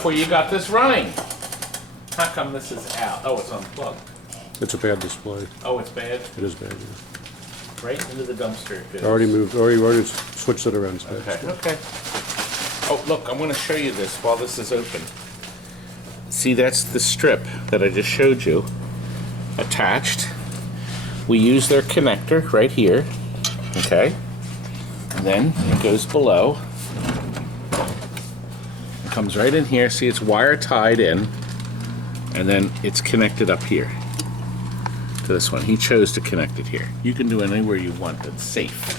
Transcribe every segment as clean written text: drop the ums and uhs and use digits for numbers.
before you got this running. How come this is out? Oh, it's unplugged. It's a bad display. Oh, it's bad? It is bad, yeah. Right into the dumpster. I already moved, already switched it around. So Okay, okay. Oh, look, I'm going to show you this while this is open. See, that's the strip that I just showed you, attached. We use their connector right here, okay? And then it goes below. It comes right in here. See, it's wire tied in, and then it's connected up here to this one. He chose to connect it here. You can do it anywhere you want that's safe.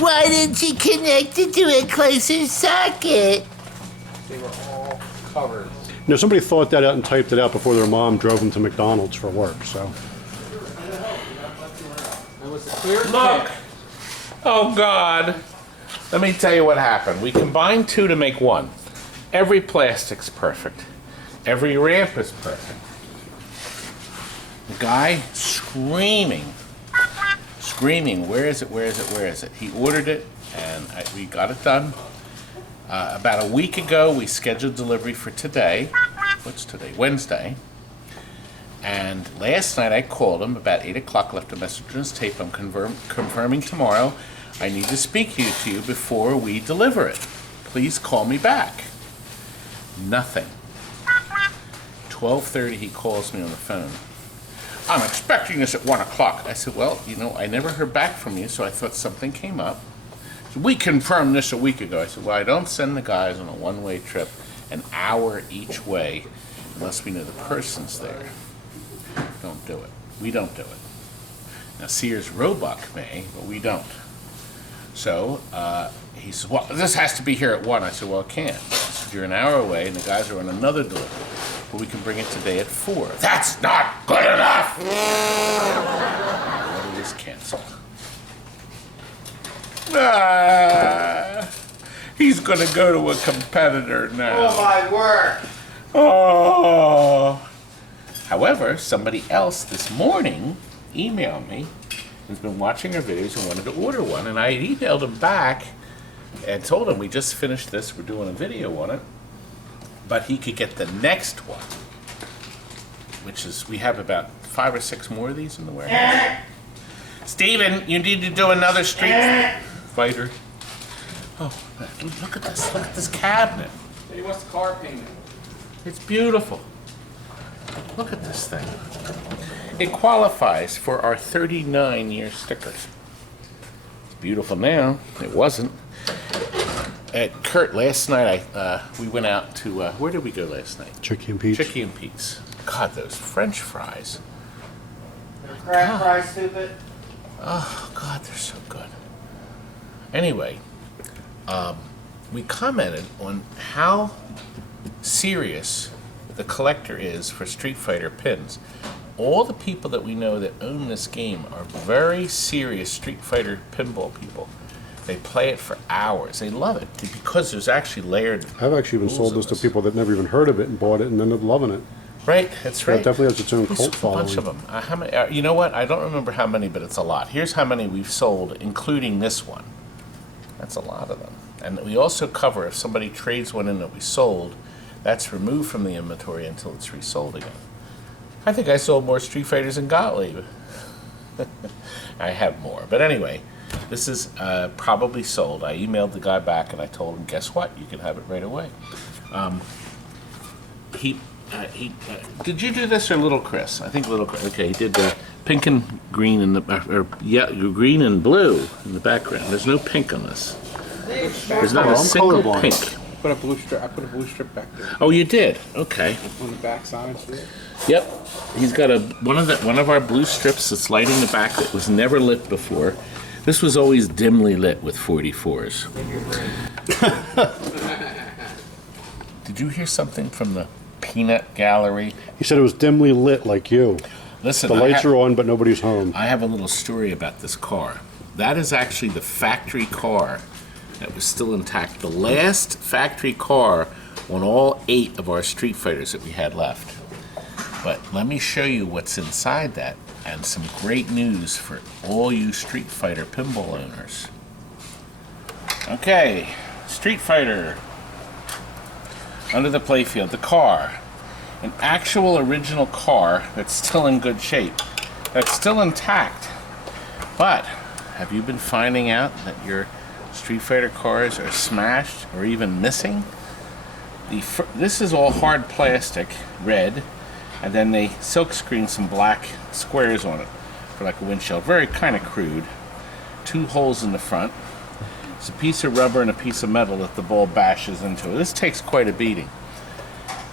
Why didn't you connect it to a closer socket? They were all covered. You know, somebody thought that out and typed it out before their mom drove them to McDonald's for work, so. It was a clear Look! Oh, God. Let me tell you what happened. We combined two to make one. Every plastic's perfect. Every ramp is perfect. The guy screaming, where is it, where is it, where is it? He ordered it, and we got it done. About a week ago, we scheduled delivery for today. What's today? Wednesday. And last night I called him about 8 o'clock, left a message on his tape. I'm confirming tomorrow. I need to speak to you before we deliver it. Please call me back. Nothing. 12:30 he calls me on the phone. I'm expecting this at 1 o'clock. I said, well, you know, I never heard back from you, so I thought something came up. So we confirmed this a week ago. I said, well, I don't send the guys on a one-way trip an hour each way unless we know the person's there. Don't do it. We don't do it. Now, Sears Roebuck may, but we don't. So he said, well, this has to be here at 1. I said, well, it can't. He said, you're an hour away, and the guys are on another delivery. But we can bring it today at 4. That's not good enough! Order is canceled. He's going to go to a competitor now. Oh, my word. Oh. However, somebody else this morning emailed me and has been watching our videos and wanted to order one. And I emailed him back and told him we just finished this. We're doing a video on it. But he could get the next one, which is, we have about 5 or 6 more of these in the warehouse. Steven, you need to do another Street Fighter. Oh, look at this. Look at this cabinet. He wants the car painted. It's beautiful. Look at this thing. It qualifies for our 39-year sticker. It's beautiful now. It wasn't. At Kurt, last night, we went out to, where did we go last night? Chicky and Pete's. Chicky and Pete's. God, those French fries. Crack fries, stupid. Oh, God, they're so good. Anyway, we commented on how serious the collector is for Street Fighter pins. All the people that we know that own this game are very serious Street Fighter pinball people. They play it for hours. They love it because there's actually layered. I've actually even sold this to people that never even heard of it and bought it and ended up loving it. Right, that's right. It definitely has its own There's cult a following. bunch of them. How many? You know what? I don't remember how many, but it's a lot. Here's how many we've sold, including this one. That's a lot of them. And we also cover if somebody trades one in that we sold, that's removed from the inventory until it's resold again. I think I sold more Street Fighters than Gottlieb. I have more, but anyway, this is probably sold. I emailed the guy back and I told him, guess what? You can have it right away. Did you do this or Little Chris? I think Little Chris. Okay, he did the pink and green in the green and blue in the background. There's no pink on this. There's not a single pink. I put a blue strip back there. Oh, you did? Okay. On the back side. Yep. He's got one of our blue strips that's lighting the back that was never lit before. This was always dimly lit with 44s. Did you hear something from the peanut gallery? He said it was dimly lit like you. Listen, The lights are on, but nobody's home. I have a little story about this car. That is actually the factory car that was still intact. The last factory car on all 8 of our Street Fighters that we had left. But let me show you what's inside that and some great news for all you Street Fighter pinball owners. Okay, Street Fighter. under the playfield, the car. An actual original car that's still in good shape. That's still intact. But have you been finding out that your Street Fighter cars are smashed or even missing? This is all hard plastic, red, and then they silkscreen some black squares on it for like a windshield. Very kind of crude. 2 holes in the front. It's a piece of rubber and a piece of metal that the ball bashes into. This takes quite a beating.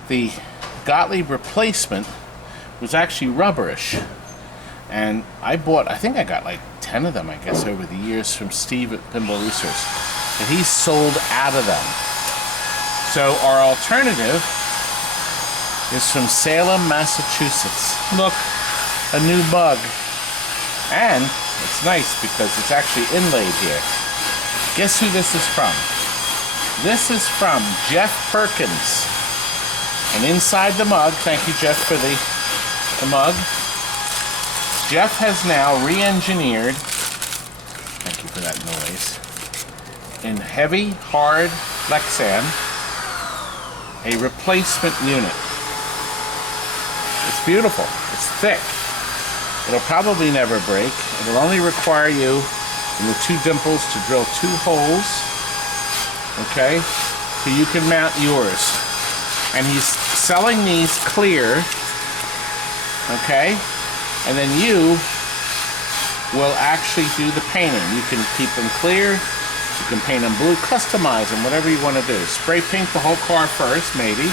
The Gottlieb replacement was actually rubberish. And I think I got like 10 of them, I guess, over the years from Steve at Pinball Resource. And he's sold out of them. So our alternative is from Salem, Massachusetts. Look, a new bug. And it's nice because it's actually inlaid here. Guess who this is from? This is from Jeff Perkins. And inside the mug, thank you, Jeff, for the mug. Jeff has now re-engineered, thank you for that noise, in heavy, hard Lexan, a replacement unit. It's beautiful. It's thick. It'll probably never break. It'll only require you in the 2 dimples to drill 2 holes, okay, so you can mount yours. And he's selling these clear, okay, and then you will actually do the painting. You can keep them clear, you can paint them blue, customize them, whatever you want to do. Spray paint the whole car first, maybe,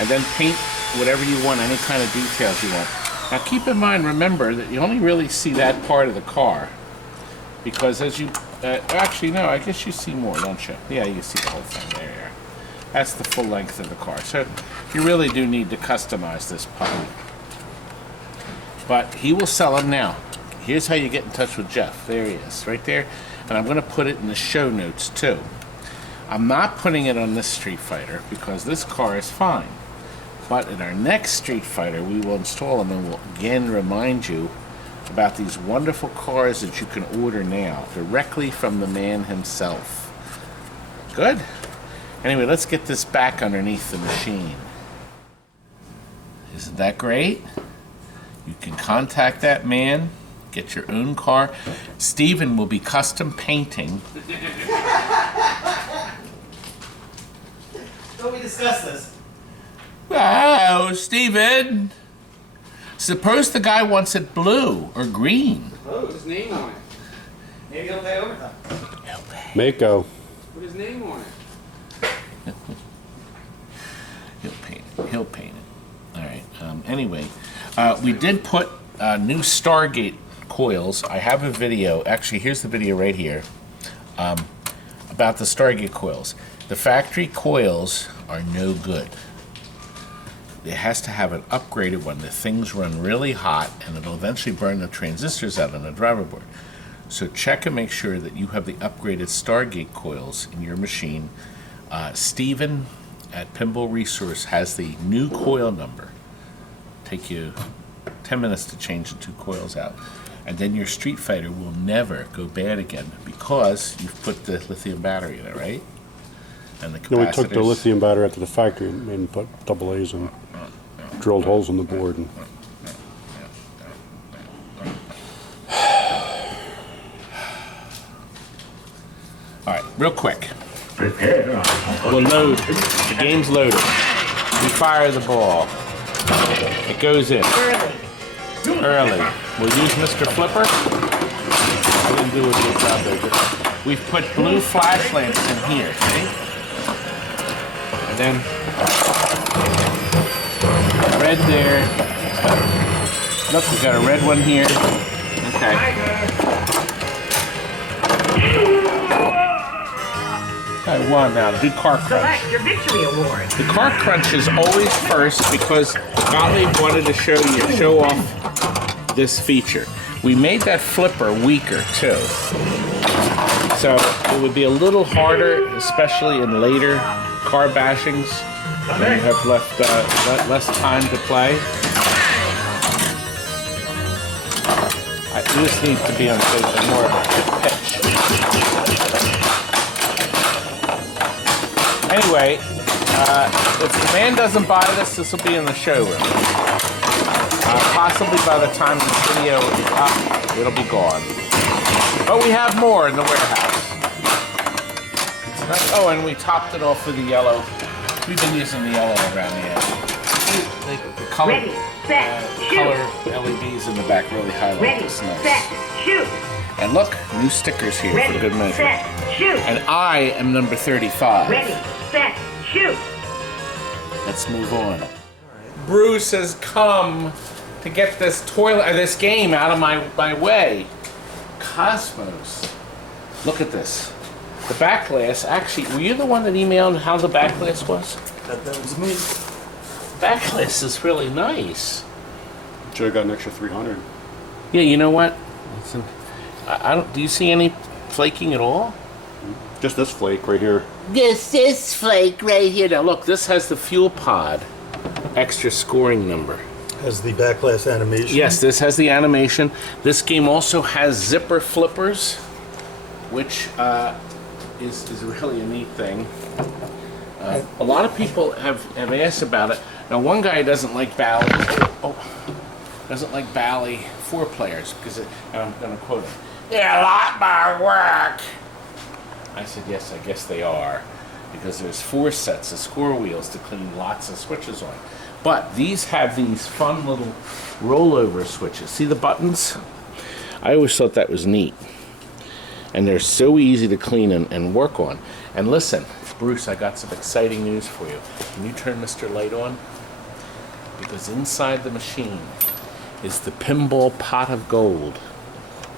and then paint whatever you want, any kind of details you want. Now keep in mind, remember, that you only really see that part of the car. Because as you, actually no, I guess you see more, don't you? Yeah, you see the whole thing, there you are. That's the full length of the car. So you really do need to customize this puppy. But he will sell them now. Here's how you get in touch with Jeff. There he is, right there. And I'm gonna put it in the show notes too. I'm not putting it on this Street Fighter because this car is fine. But in our next Street Fighter, we will install them and we'll again remind you about these wonderful cars that you can order now directly from the man himself. Good. Anyway, let's get this back underneath the machine. Isn't that great? You can contact that man, get your own car. Steven will be custom painting. So we discussed this. Oh, Steven. Suppose the guy wants it blue or green. Put his name on it. Maybe he'll pay overtime. Mako. Put his name on it. He'll paint it. All right. Anyway, we did put new Stargate coils. I have a video. Actually, here's the video right here about the Stargate coils. The factory coils are no good. It has to have an upgraded one. The things run really hot, and it'll eventually burn the transistors out on the driver board. So check and make sure that you have the upgraded Stargate coils in your machine. Steven at Pinball Resource has the new coil number. Take you 10 minutes to change the 2 coils out. And then your Street Fighter will never go bad again because you've put the lithium battery in it, right? And the capacitors. No, we took the lithium battery out to the factory and put double A's and drilled holes in the board. And all right, real quick. We'll load. The game's loaded. We fire the ball. It goes in. Early. We'll use Mr. Flipper. I didn't do a good job there. We've put blue flash lamps in here, see? And then red there. Look, we got a red one here. Okay. I won now. Do car crunch. Select your victory award. The car crunch is always first because Gottlieb wanted to show off this feature. We made that flipper weaker too, so it would be a little harder, especially in later car bashings when you have less time to play. This needs to be on more of a pitch. Anyway, If the man doesn't buy this, this will be in the showroom. Possibly by the time this video is up, it'll be gone. But we have more in the warehouse. Oh, and we topped it off with the yellow. We've been using the yellow around the edge. The color, Ready, set, color LEDs in the back really highlight Ready, this nice. set, shoot. And look, new stickers here Ready, for good measure. set, shoot. And I am number 35. Ready, set, shoot. Let's move on. Bruce has come to get this this game out of my way. Cosmos. Look at this. The back glass, actually, were you the one that emailed how the back glass was? That was me. Back glass is really nice. Should have got an extra 300. Yeah, you know what? I don't. Do you see any flaking at all? Just this flake right here. This flake right here. Now look, this has the fuel pod extra scoring number. Has the backlash animation. Yes, this has the animation. This game also has zipper flippers, which is really a neat thing. A lot of people have asked about it. Now, one guy doesn't like Bally. Doesn't like Bally 4 players because and I'm going to quote him. They're a lot more work. I said, yes, I guess they are, because there's 4 sets of score wheels to clean lots of switches on. But these have these fun little rollover switches. See the buttons? I always thought that was neat. And they're so easy to clean and work on. And listen, Bruce, I got some exciting news for you. Can you turn Mr. Light on? Because inside the machine is the Pinball pot of gold.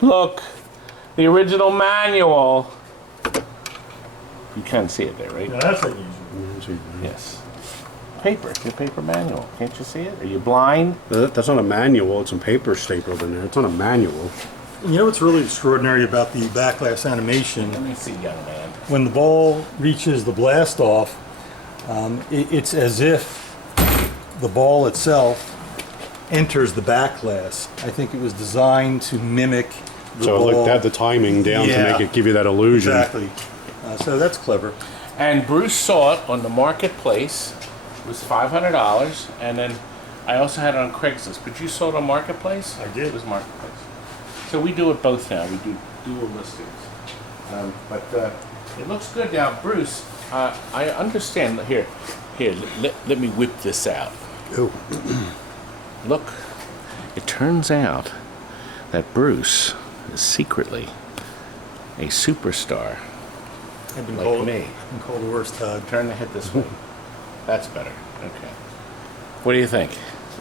Look, the original manual. You can see it there, right? Now, that's unusual. Yes. Paper, it's your paper manual. Can't you see it? Are you blind? That's not a manual. It's some paper stapled in there. It's not a manual. You know what's really extraordinary about the backlash animation? Let me see, young man. When the ball reaches the blast off, it's as if the ball itself enters the backlash. I think it was designed to mimic the So ball. like to have the timing down to make it give you that illusion. Exactly. So that's clever. And Bruce saw it on the marketplace. It was $500, and then I also had it on Craigslist. But you saw it on Marketplace? I did. It was Marketplace. So we do it both now. We do dual listings. But it looks good now, Bruce. I understand. Here, let me whip this out. Oh. Look, it turns out that Bruce is secretly a superstar. I've been Like called, me. I've been called the worst, Todd. Turn the head this way. That's better. Okay. What do you think?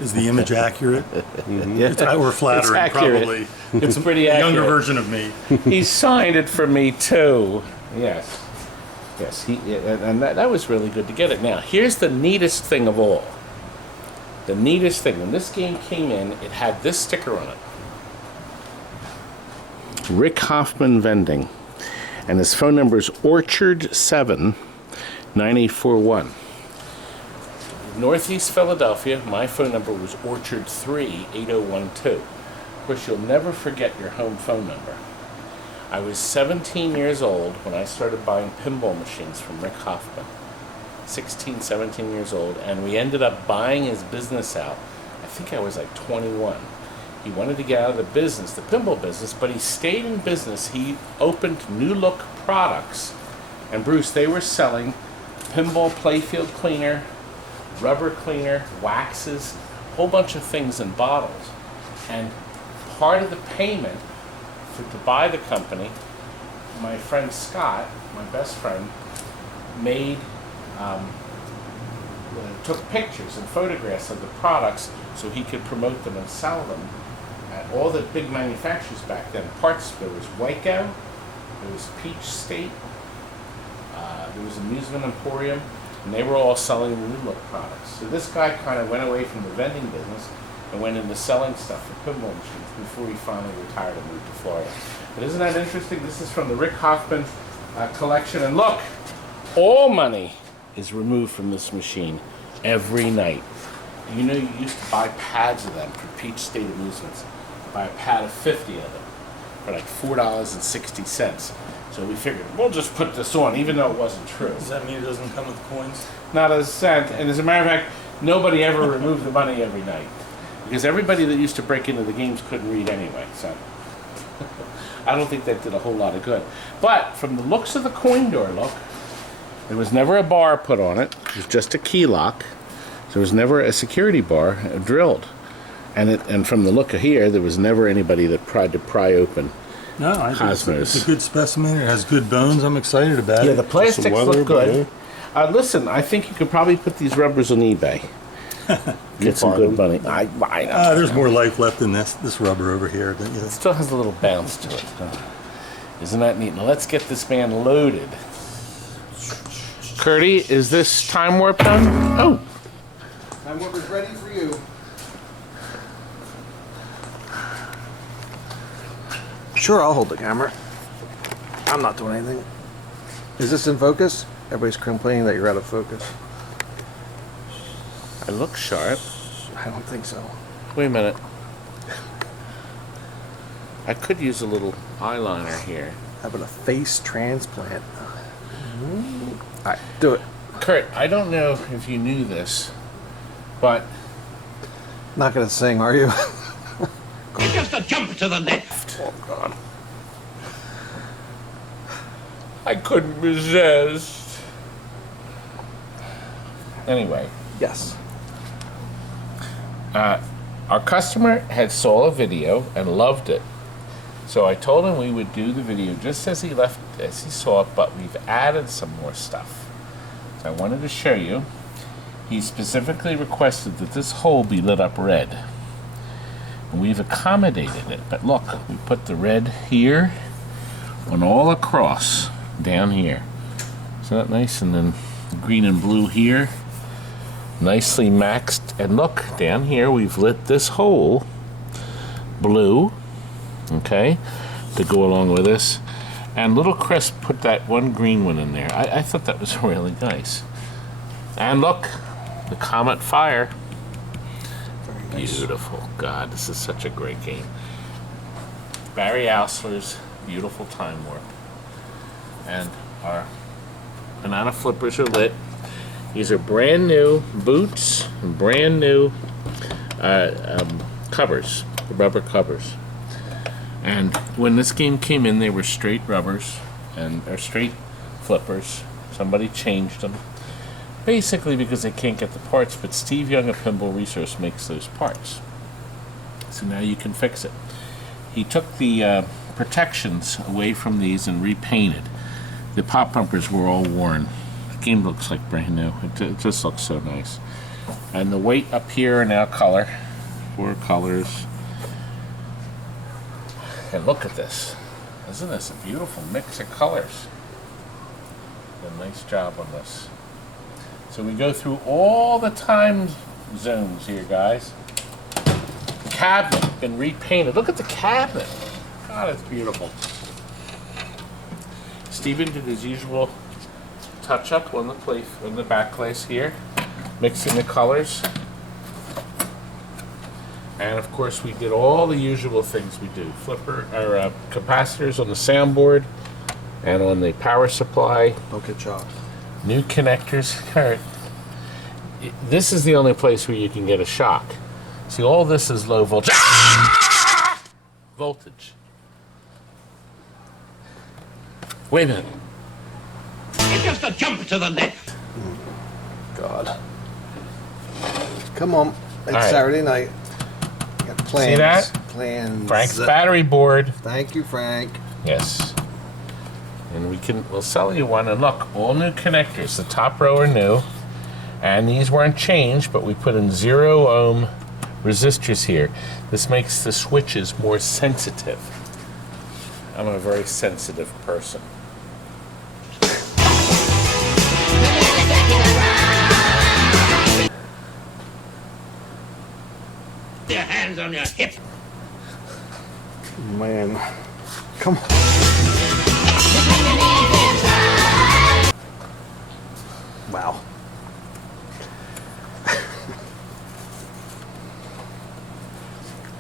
Is the image accurate? Yeah. Or flattering, It's accurate. probably. It's pretty A accurate. younger version of me. He signed it for me too. Yes. Yes. And that was really good to get it. Now, here's the neatest thing of all. The neatest thing. When this game came in, it had this sticker on it. Rick Hoffman Vending. And his phone number is Orchard79841. Northeast Philadelphia, my phone number was Orchard38012. Of course, you'll never forget your home phone number. I was 17 years old when I started buying pinball machines from Rick Hoffman. 16, 17 years old, and we ended up buying his business out. I think I was like 21. He wanted to get out of the business, the pinball business, but he stayed in business. He opened New Look Products. And Bruce, they were selling pinball playfield cleaner, rubber cleaner, waxes, a whole bunch of things in bottles. And part of the payment to buy the company, my friend Scott, my best friend, took pictures and photographs of the products so he could promote them and sell them at all the big manufacturers back then. Parts, there was Waco, there was Peach State, there was Amusement Emporium, and they were all selling the New Look products. So this guy kind of went away from the vending business and went into selling stuff for pinball machines before he finally retired and moved to Florida. But isn't that interesting? This is from the Rick Hoffman collection. And look, all money is removed from this machine every night. You know, you used to buy pads of them for Peach State Amusements. Buy a pad of 50 of them. for like $4.60. So we figured we'll just put this on, even though it wasn't true. Does that mean it doesn't come with coins? Not a cent. And as a matter of fact, nobody ever removed the money every night. Because everybody that used to break into the games couldn't read anyway. So I don't think that did a whole lot of good. But from the looks of the coin door, look, there was never a bar put on it. It was just a key lock. There was never a security bar drilled. And from the look of here, there was never anybody that tried to pry open No, I think Cosmos. it's a good specimen. It has good bones. I'm excited about Yeah, it. the plastics weather, look good. Listen, I think you could probably put these rubbers on eBay. Get some good money. I know. There's more life left in this rubber over here. Than, It still has a little bounce to it. Isn't that neat? Now let's get this man loaded. Curdy, is this time warp done? Oh, Time warper's ready for you. Sure, I'll hold the camera. I'm not doing anything. Is this in focus? Everybody's complaining that you're out of focus. I look sharp. I don't think so. Wait a minute. I could use a little eyeliner here. How about a face transplant? Alright, do it. Kurt, I don't know if you knew this, but Not gonna sing, are you? Just a jump to the left. oh God, I couldn't resist. Anyway, Yes. our customer had saw a video and loved it. So I told him we would do the video just as he left, as he saw it, but we've added some more stuff. So I wanted to show you. He specifically requested that this hole be lit up red. And we've accommodated it, but look, we put the red here and all across down here. Isn't that nice? And then green and blue here. Nicely maxed. And look, down here we've lit this hole blue, okay, to go along with this. And little Chris put that one green one in there. I thought that was really nice. And look, the Comet Fire. Beautiful. God, this is such a great game. Barry Ausler's beautiful time warp. And our banana flippers are lit. These are brand new boots, brand new covers, rubber covers. And when this game came in, they were straight rubbers or straight flippers. Somebody changed them, basically because they can't get the parts. But Steve Young of Pinball Resource makes those parts, so now you can fix it. He took the protections away from these and repainted. The pop bumpers were all worn. The game looks like brand new. It just looks so nice. And the weight up here are now color, 4 colors. And look at this. Isn't this a beautiful mix of colors? A nice job on this. So we go through all the time zones here, guys. Cabinet been repainted. Look at the cabinet. God, it's beautiful. Steven did his usual touch-up on the back place here, mixing the colors. And of course, we did all the usual things we do: capacitors on the soundboard and on the power supply. Okay, chop. New connectors. Kurt, this is the only place where you can get a shock. See, all this is low voltage. Voltage. Wait a minute. Just a jump to the left. God. Come on. It's right. Saturday night. Got plans. See that? Plans. Frank's battery board. Thank you, Frank. Yes. And we'll sell you one. And look, all new connectors. The top row are new. And these weren't changed, but we put in 0 ohm resistors here. This makes the switches more sensitive. I'm a very sensitive person. Your hands on your hip. Man. Come on. Wow.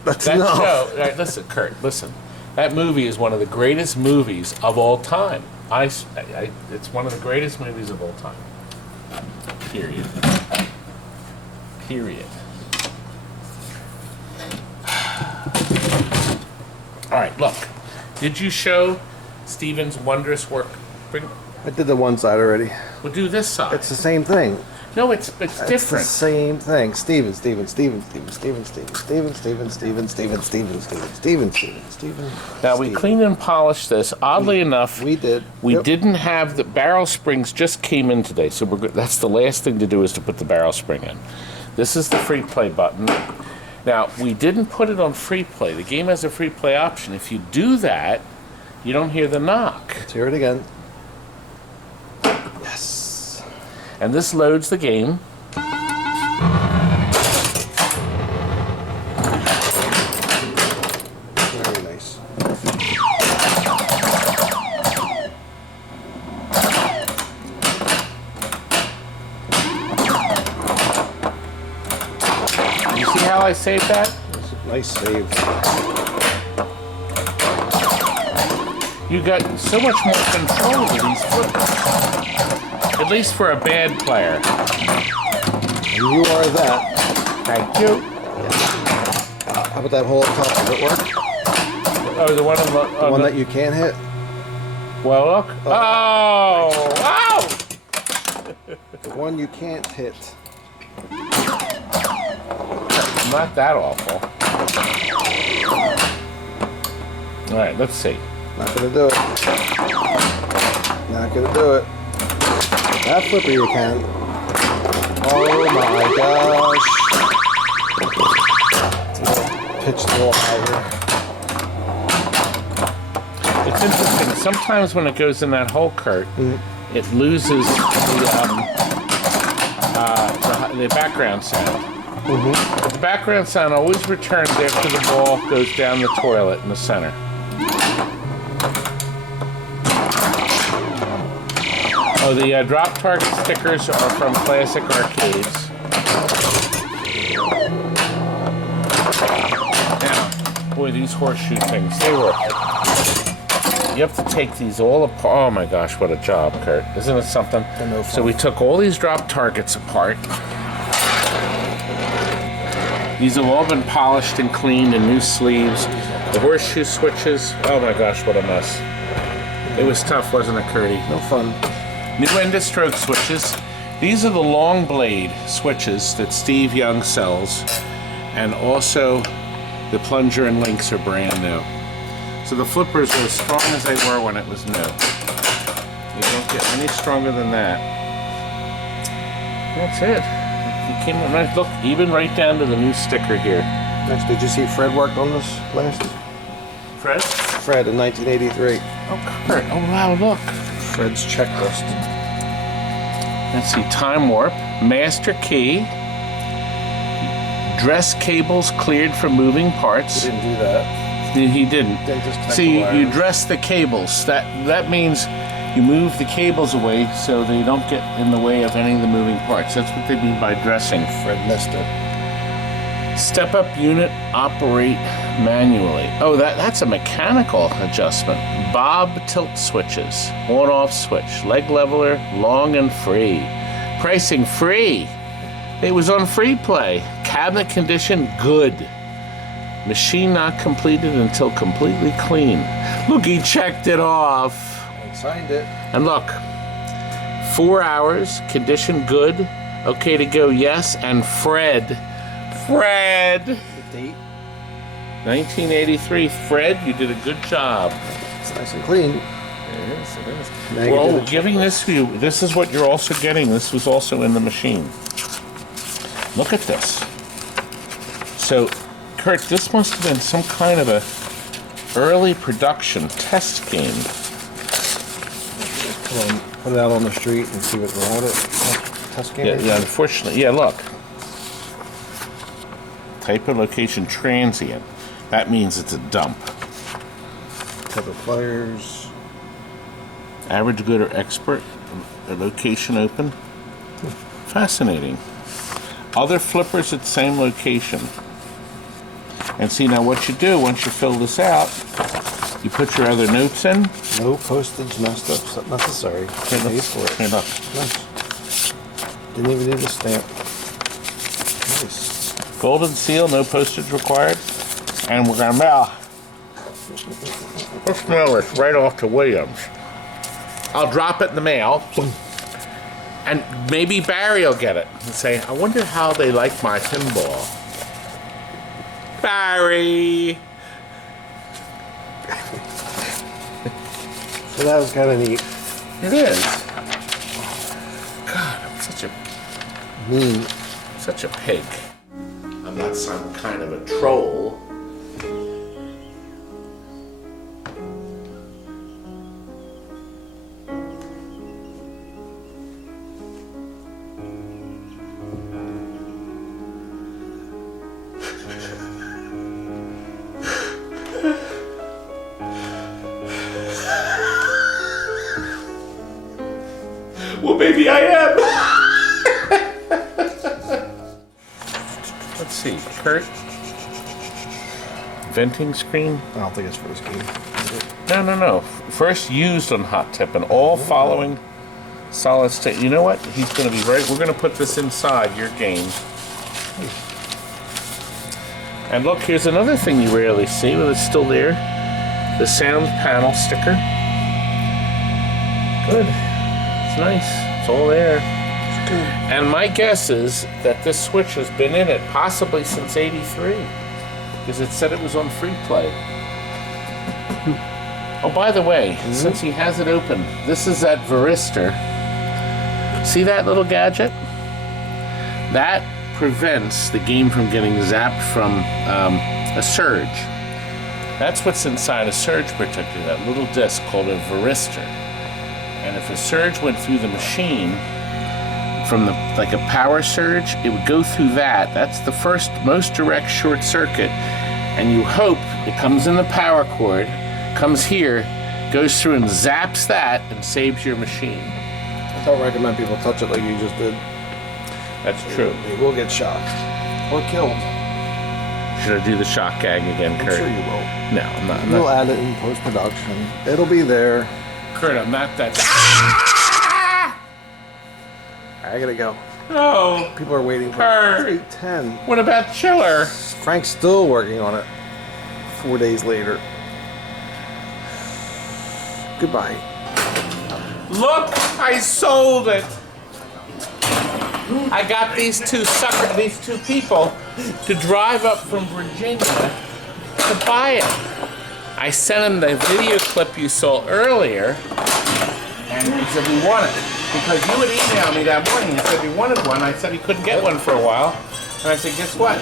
That's That enough. show, right, listen, Kurt, listen. That movie is one of the greatest movies of all time. It's one of the greatest movies of all time. Period. Period. All right, look. Did you show Steven's wondrous work? I did the one side already. We'll do this side. It's the same thing. No, it's It's the different. same thing. Steven. Now we cleaned and polished this. Oddly enough, We did. We Yep. didn't have the barrel springs. Just came in today, so we're good. That's the last thing to do, is to put the barrel spring in. This is the free play button. Now we didn't put it on free play. The game has a free play option. If you do that, you don't hear the knock. Let's hear it again. Yes. And this loads the game. Very nice. You see how I saved that? Nice save. You got so much more control with these flippers. At least for a bad player. And you are that. Thank you. How about that hole up top? Does it work? Oh, the one on the, The one that you can't hit? well, look. Oh! Oh! The one you can't hit. Not that awful. All right, let's see. Not gonna do it. Not gonna do it. That flipper you can. Oh my gosh. Pitch a little higher. It's interesting. Sometimes when it goes in that hole, Kurt, it loses the background sound. The background sound always returns after the ball goes down the toilet in the center. Oh, the drop target stickers are from Classic Arcades. Now, boy, these horseshoe things, they were... You have to take these all apart. Oh my gosh, what a job, Kurt. Isn't it something? So we took all these drop targets apart. These have all been polished and cleaned and new sleeves. The horseshoe switches, oh my gosh, what a mess. It was tough, wasn't it, Curdy? No fun. New end of stroke switches. These are the long blade switches that Steve Young sells, and also the plunger and links are brand new. So the flippers are as strong as they were when it was new. You don't get any stronger than that. That's it. You came up nice. Look, even right down to the new sticker here. Next, did you see Fred worked on this last? Fred? Fred in 1983. Oh, Kurt. Oh, wow, look. Fred's checklist. Let's see, time warp, master key, dress cables cleared from moving parts. He didn't do that. He didn't. They just connect See, the you wires. dress the cables. That means you move the cables away so they don't get in the way of any of the moving parts. That's what they mean by dressing. Fred missed it. Step up unit, operate manually. Oh, that's a mechanical adjustment. Bob tilt switches, on-off switch, leg leveler, long and free. Pricing free. It was on free play. Cabinet condition, good. Machine not completed until completely clean. Look, he checked it off. And signed it. And look, 4 hours, condition good, okay to go, yes, and Fred. The date. 1983. Fred, you did a good job. It's nice and clean. It is. Now you Well, do we're the giving this to you. This is what you're also getting. This was also in the machine. Look at this. So, Kurt, this must have been some kind of a early production test game. Come on, put it out on the street and see what's wrong with it. Test game. Yeah, unfortunately. Yeah, look. Type of location transient. That means it's a dump. Type of players. Average, good, or expert. A location open. Fascinating. Other flippers at same location. And see, now what you do once you fill this out, You put your other notes in? No postage necessary. Pay for it. Here, look. Nice. Didn't even need a stamp. Nice. Golden seal, no postage required. And we're gonna mail. Let's mail this right off to Williams. I'll drop it in the mail. And maybe Barry will get it and say, I wonder how they like my pinball. Barry! So that was kind of neat. It is. God, I'm Mean. such a pig. I'm not some kind of a troll. Well, maybe I am. Let's see, Kurt. Venting screen? I don't think it's for this game. No. First used on hot tip and all following solid state. You know what? He's going to be right. We're going to put this inside your game. And look, here's another thing you rarely see, but it's still there. The sound panel sticker. Good. It's nice. It's all there. And my guess is that this switch has been in it possibly since '83, because it said it was on free play. Oh, by the way, since he has it open, this is that varistor. See that little gadget? That prevents the game from getting zapped from a surge. That's what's inside a surge protector, that little disc called a varistor. And if a surge went through the machine from like a power surge, it would go through that. That's the first most direct short circuit. And you hope it comes in the power cord, comes here, goes through and zaps that and saves your machine. I don't recommend people touch it like you just did. That's true. They will get shocked. Or killed. Should I do the shock gag again, I'm Kurt? sure you will. No, I'm not. We'll add it in post-production. It'll be there. Kurt, I'm not that. I gotta go. No. People are waiting for Kurt. 8:10. What about Chiller? Frank's still working on it. 4 days later. Goodbye. Look, I sold it. I got these two people to drive up from Virginia to buy it. I sent them the video clip you saw earlier, and he said we want it. Because you would email me that morning and said he wanted one. I said he couldn't get one for a while. And I said, guess what?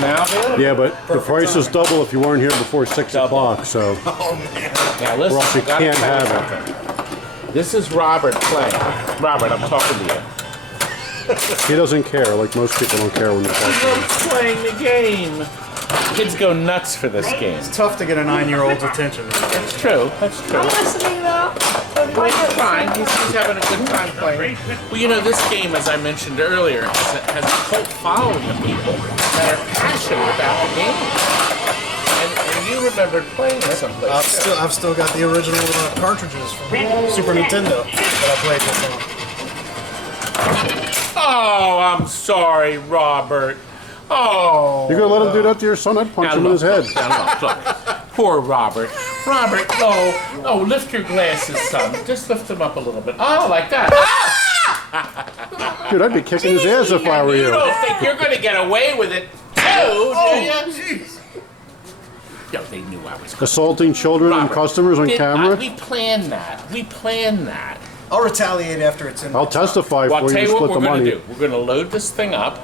Now available. Yeah, but the price is double if you weren't here before 6 o'clock, so Now listen, or else you I gotta can't tell you have it. something. This is Robert playing. Robert, I'm talking to you. He doesn't care, like most people don't care when you talk to him. He's playing the game. Kids go nuts for this game. It's tough to get a 9-year-old's attention. That's true. That's true. I'm listening though. Well, he's fine. He's having a good time playing. Well, you know, this game, as I mentioned earlier, has a cult following of people that are passionate about the game. And you remembered playing this someplace. I've still got the original cartridges from Super Nintendo that I played this on. Oh, I'm sorry, Robert. Oh. You're gonna let him do that to your son? I'd punch him in his head. Now look. Poor Robert. Robert, no, lift your glasses, son. Just lift them up a little bit. Oh, like that. Dude, I'd be kicking his ass if I were You you. don't think you're going to get away with it, too, do you? Jeez. No, they knew I was going Assaulting children and Robert, customers on camera? We planned that. I'll retaliate after it's in. I'll testify Well, I'll for tell you you to what split we're the going to money. do. We're going to load this thing up,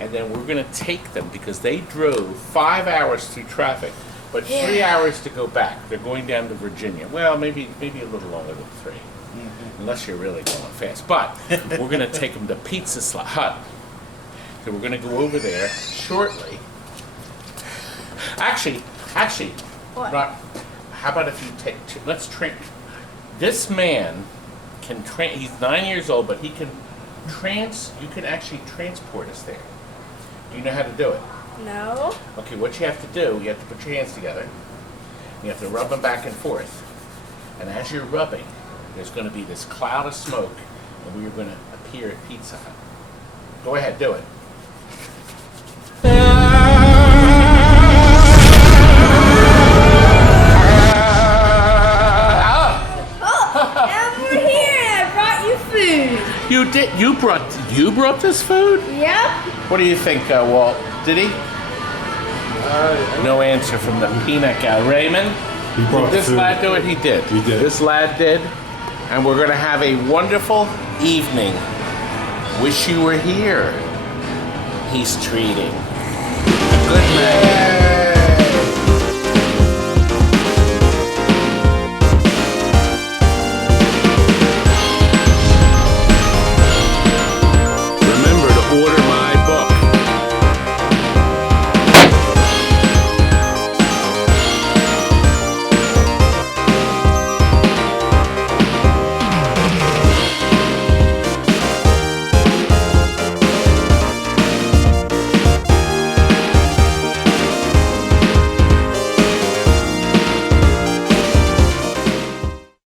and then we're going to take them because they drove 5 hours through traffic, but 3 hours to go back. They're going down to Virginia. Well, maybe a little longer than 3, unless you're really going fast. But we're going to take them to Pizza Hut. So we're going to go over there shortly. Actually, What? how about if you take? Let's train. This man can train. He's 9 years old, but he can You can actually transport us there. You know how to do it. No. Okay, what you have to do, you have to put your hands together, You have to rub them back and forth. And as you're rubbing, there's going to be this cloud of smoke, and we are going to appear at Pizza Hut. Go ahead, do it. And we're here, and I brought you food. You did. You brought this food? Yep. What do you think, Walt? Did he? No answer from the peanut guy. Raymond? He brought Did this food. lad do it? He did. He did. This lad did. And we're going to have a wonderful evening. Wish you were here. He's treating. Good man.